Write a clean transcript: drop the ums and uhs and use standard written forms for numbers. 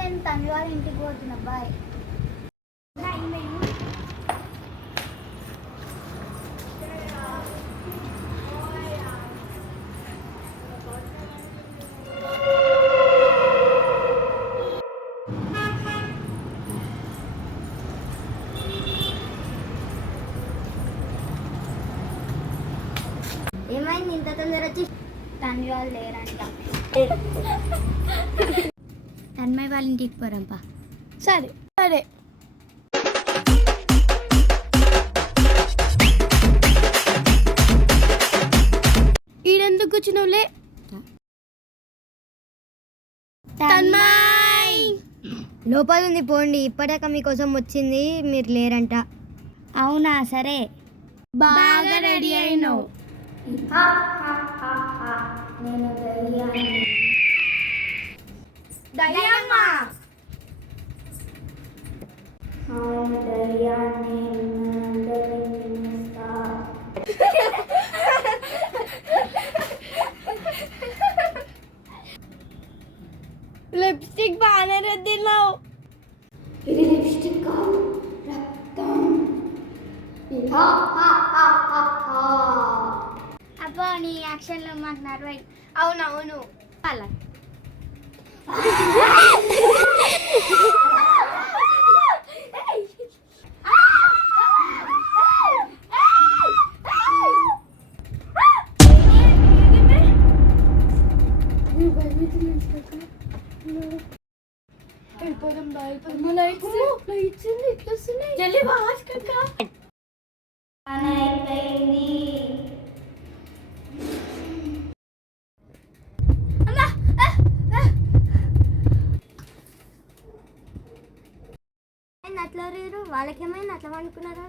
నేను తన్వి వాళ్ళ ఇంటికి పోతున్నా. బాయ్. ఏమైంది ఇంత తొందర వచ్చి? తన్వి వాళ్ళు లేరంట. తన్మయ్ వాళ్ళ ఇంటికి పోరంపా. సరే సరే. ఈడెందుకు కూర్చున్నావులే? తన్మయ్ లోపల ఉంది, పోండి. ఇప్పటిదాకా మీకోసం వచ్చింది, మీరు లేరంట. అవునా? సరే. బాగా రెడీ అయినావు. నేను దయ్యమ్మా. లిప్స్టిక్ బాగానే రుద్దినావు. ఇది లిప్స్టిక్ కాదు, రక్తం. అబ్బా నీ యాక్షన్లో మాకు నర్వై. అవునవును. అలా వెళ్ళిపోదాం. లైట్స్ ఇట్లా వస్తున్నాయి. జల్లి వాచ్ కక్క. అట్లా రేరు వాళ్ళకేమైనా అట్లా అనుకున్నారా?